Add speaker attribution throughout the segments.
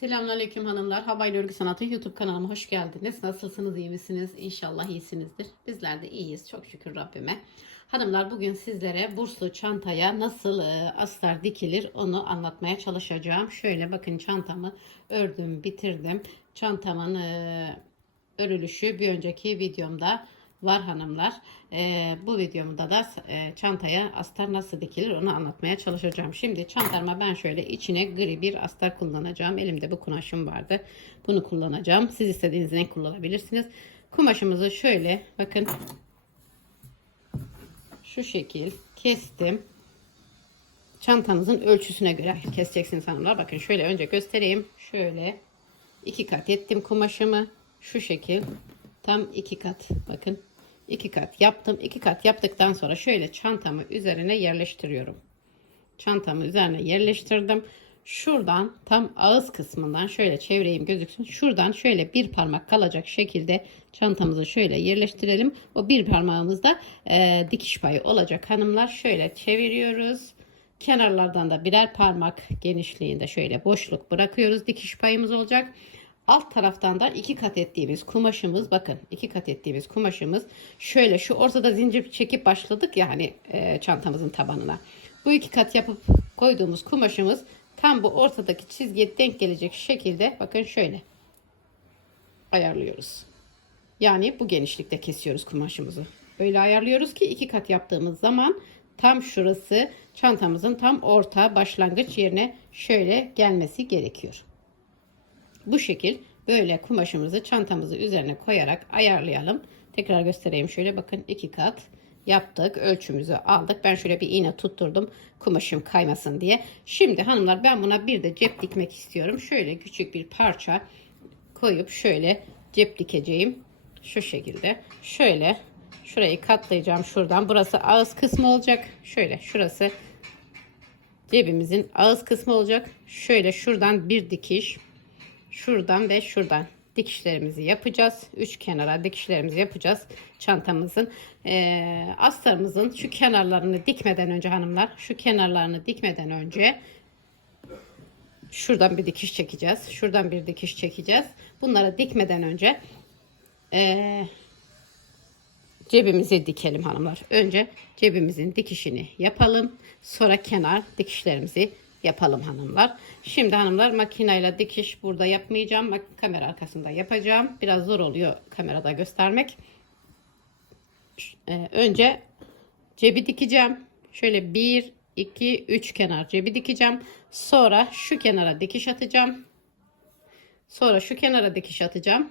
Speaker 1: Selamünaleyküm hanımlar. Havayla Örgü Sanatı YouTube kanalıma hoş geldiniz. Nasılsınız, iyi misiniz? İnşallah iyisinizdir. Bizler de iyiyiz. Çok şükür Rabbime. Hanımlar bugün sizlere burslu çantaya nasıl e, astar dikilir onu anlatmaya çalışacağım. Şöyle bakın çantamı ördüm, bitirdim. Çantamın e, örülüşü bir önceki videomda var hanımlar. Ee, bu videomda da e, çantaya astar nasıl dikilir onu anlatmaya çalışacağım. Şimdi çantarıma ben şöyle içine gri bir astar kullanacağım. Elimde bu kumaşım vardı. Bunu kullanacağım. Siz istediğiniz renk kullanabilirsiniz. Kumaşımızı şöyle bakın şu şekil kestim. Çantanızın ölçüsüne göre keseceksiniz hanımlar. Bakın şöyle önce göstereyim. Şöyle iki kat ettim kumaşımı. Şu şekil tam iki kat bakın iki kat yaptım. İki kat yaptıktan sonra şöyle çantamı üzerine yerleştiriyorum. Çantamı üzerine yerleştirdim. Şuradan tam ağız kısmından şöyle çevireyim gözüksün. Şuradan şöyle bir parmak kalacak şekilde çantamızı şöyle yerleştirelim. O bir parmağımızda e, dikiş payı olacak hanımlar. Şöyle çeviriyoruz. Kenarlardan da birer parmak genişliğinde şöyle boşluk bırakıyoruz. Dikiş payımız olacak alt taraftan da iki kat ettiğimiz kumaşımız bakın iki kat ettiğimiz kumaşımız şöyle şu ortada zincir çekip başladık ya hani e, çantamızın tabanına. Bu iki kat yapıp koyduğumuz kumaşımız tam bu ortadaki çizgiye denk gelecek şekilde bakın şöyle ayarlıyoruz. Yani bu genişlikte kesiyoruz kumaşımızı. Öyle ayarlıyoruz ki iki kat yaptığımız zaman tam şurası çantamızın tam orta başlangıç yerine şöyle gelmesi gerekiyor. Bu şekil böyle kumaşımızı çantamızı üzerine koyarak ayarlayalım. Tekrar göstereyim şöyle bakın iki kat yaptık ölçümüzü aldık. Ben şöyle bir iğne tutturdum kumaşım kaymasın diye. Şimdi hanımlar ben buna bir de cep dikmek istiyorum. Şöyle küçük bir parça koyup şöyle cep dikeceğim. Şu şekilde şöyle şurayı katlayacağım şuradan. Burası ağız kısmı olacak. Şöyle şurası cebimizin ağız kısmı olacak. Şöyle şuradan bir dikiş şuradan ve şuradan dikişlerimizi yapacağız. Üç kenara dikişlerimizi yapacağız. Çantamızın e, astarımızın şu kenarlarını dikmeden önce hanımlar şu kenarlarını dikmeden önce şuradan bir dikiş çekeceğiz. Şuradan bir dikiş çekeceğiz. Bunları dikmeden önce e, cebimizi dikelim hanımlar. Önce cebimizin dikişini yapalım. Sonra kenar dikişlerimizi yapalım hanımlar. Şimdi hanımlar makineyle dikiş burada yapmayacağım. Kamera arkasında yapacağım. Biraz zor oluyor kamerada göstermek. Ee, önce cebi dikeceğim. Şöyle 1, 2, 3 kenar cebi dikeceğim. Sonra şu kenara dikiş atacağım. Sonra şu kenara dikiş atacağım.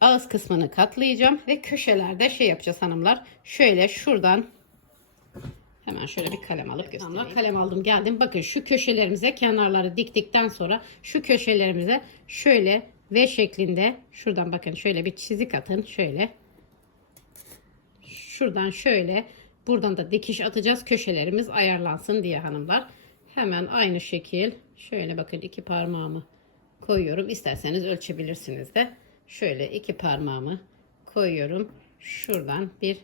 Speaker 1: Ağız kısmını katlayacağım ve köşelerde şey yapacağız hanımlar. Şöyle şuradan Hemen şöyle bir kalem alıp göstereyim. Kalem aldım geldim. Bakın şu köşelerimize kenarları diktikten sonra şu köşelerimize şöyle V şeklinde şuradan bakın şöyle bir çizik atın. Şöyle. Şuradan şöyle buradan da dikiş atacağız. Köşelerimiz ayarlansın diye hanımlar. Hemen aynı şekil şöyle bakın iki parmağımı koyuyorum. İsterseniz ölçebilirsiniz de. Şöyle iki parmağımı koyuyorum. Şuradan bir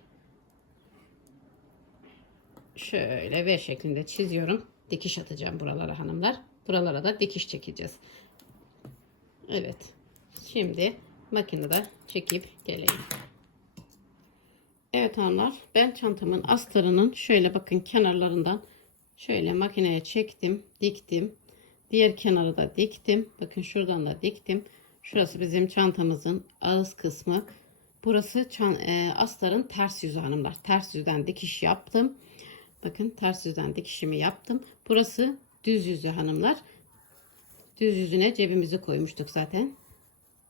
Speaker 1: şöyle V şeklinde çiziyorum. Dikiş atacağım buralara hanımlar. Buralara da dikiş çekeceğiz. Evet. Şimdi makinede çekip geleyim. Evet hanımlar ben çantamın astarının şöyle bakın kenarlarından şöyle makineye çektim diktim. Diğer kenarı da diktim. Bakın şuradan da diktim. Şurası bizim çantamızın ağız kısmı. Burası çan, e, astarın ters yüzü hanımlar. Ters yüzden dikiş yaptım. Bakın ters yüzden dikişimi yaptım. Burası düz yüzü hanımlar. Düz yüzüne cebimizi koymuştuk zaten.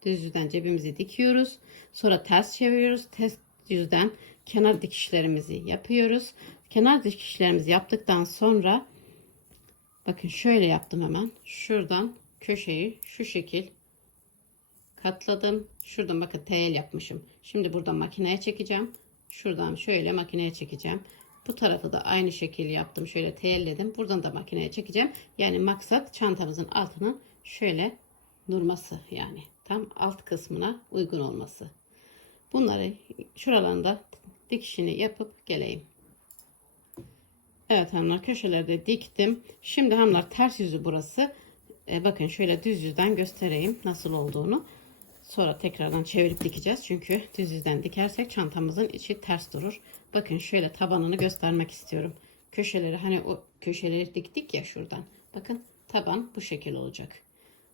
Speaker 1: Düz yüzden cebimizi dikiyoruz. Sonra ters çeviriyoruz. Ters yüzden kenar dikişlerimizi yapıyoruz. Kenar dikişlerimizi yaptıktan sonra bakın şöyle yaptım hemen. Şuradan köşeyi şu şekil katladım. Şuradan bakın tel yapmışım. Şimdi buradan makineye çekeceğim. Şuradan şöyle makineye çekeceğim. Bu tarafı da aynı şekilde yaptım. Şöyle teyelledim. Buradan da makineye çekeceğim. Yani maksat çantamızın altının şöyle durması yani. Tam alt kısmına uygun olması. Bunları şuralarında dikişini yapıp geleyim. Evet hanımlar köşelerde diktim. Şimdi hanımlar ters yüzü burası. E, bakın şöyle düz yüzden göstereyim nasıl olduğunu. Sonra tekrardan çevirip dikeceğiz. Çünkü düz yüzden dikersek çantamızın içi ters durur. Bakın şöyle tabanını göstermek istiyorum. Köşeleri hani o köşeleri diktik ya şuradan. Bakın taban bu şekil olacak.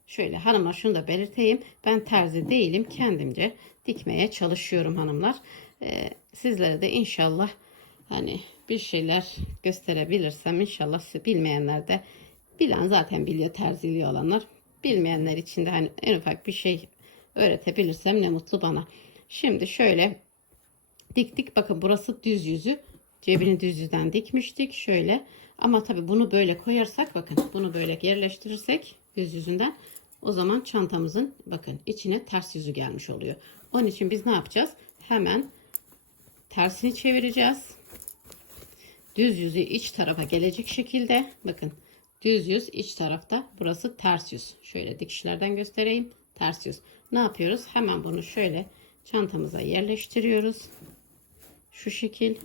Speaker 1: Şöyle hanımlar şunu da belirteyim. Ben terzi değilim. Kendimce dikmeye çalışıyorum hanımlar. Ee, sizlere de inşallah hani bir şeyler gösterebilirsem inşallah bilmeyenler de bilen zaten biliyor terziliği olanlar. Bilmeyenler için de hani en ufak bir şey öğretebilirsem ne mutlu bana. Şimdi şöyle diktik. Bakın burası düz yüzü. Cebini düz yüzden dikmiştik. Şöyle. Ama tabii bunu böyle koyarsak bakın bunu böyle yerleştirirsek düz yüzünden o zaman çantamızın bakın içine ters yüzü gelmiş oluyor. Onun için biz ne yapacağız? Hemen tersini çevireceğiz. Düz yüzü iç tarafa gelecek şekilde bakın düz yüz iç tarafta burası ters yüz. Şöyle dikişlerden göstereyim. Ters yüz. Ne yapıyoruz? Hemen bunu şöyle çantamıza yerleştiriyoruz. Şu şekil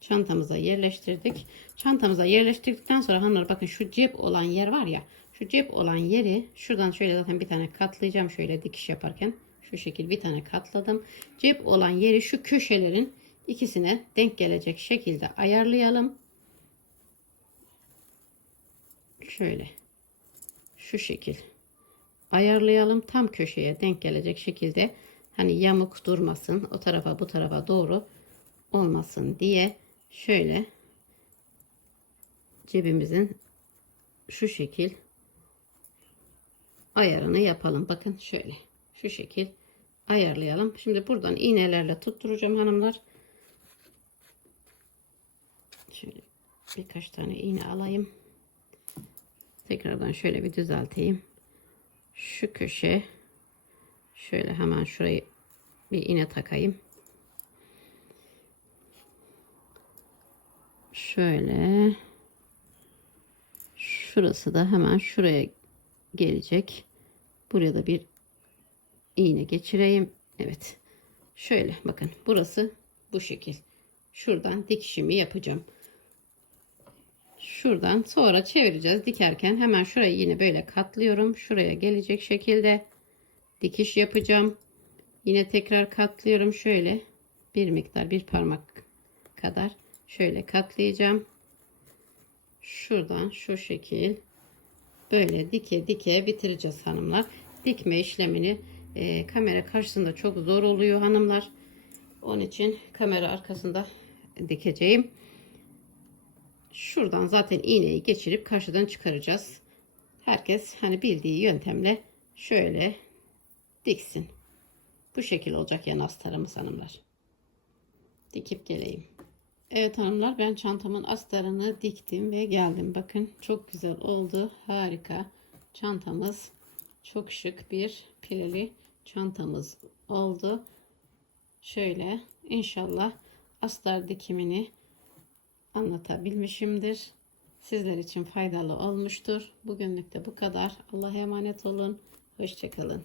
Speaker 1: çantamıza yerleştirdik. Çantamıza yerleştirdikten sonra hanımlar bakın şu cep olan yer var ya. Şu cep olan yeri şuradan şöyle zaten bir tane katlayacağım şöyle dikiş yaparken. Şu şekil bir tane katladım. Cep olan yeri şu köşelerin ikisine denk gelecek şekilde ayarlayalım. Şöyle. Şu şekil. Ayarlayalım. Tam köşeye denk gelecek şekilde. Hani yamuk durmasın. O tarafa bu tarafa doğru olmasın diye şöyle cebimizin şu şekil ayarını yapalım. Bakın şöyle şu şekil ayarlayalım. Şimdi buradan iğnelerle tutturacağım hanımlar. Şöyle birkaç tane iğne alayım. Tekrardan şöyle bir düzelteyim. Şu köşe şöyle hemen şurayı bir iğne takayım. Şöyle şurası da hemen şuraya gelecek. Buraya da bir iğne geçireyim. Evet. Şöyle bakın burası bu şekil. Şuradan dikişimi yapacağım. Şuradan sonra çevireceğiz dikerken hemen şurayı yine böyle katlıyorum. Şuraya gelecek şekilde dikiş yapacağım. Yine tekrar katlıyorum şöyle bir miktar bir parmak kadar şöyle katlayacağım. Şuradan şu şekil böyle dike dike bitireceğiz hanımlar. Dikme işlemini e, kamera karşısında çok zor oluyor hanımlar. Onun için kamera arkasında dikeceğim. Şuradan zaten iğneyi geçirip karşıdan çıkaracağız. Herkes hani bildiği yöntemle şöyle diksin. Bu şekil olacak yan astarımız hanımlar. Dikip geleyim. Evet hanımlar ben çantamın astarını diktim ve geldim. Bakın çok güzel oldu. Harika. Çantamız çok şık bir pileli çantamız oldu. Şöyle inşallah astar dikimini anlatabilmişimdir. Sizler için faydalı olmuştur. Bugünlük de bu kadar. Allah'a emanet olun. Hoşçakalın.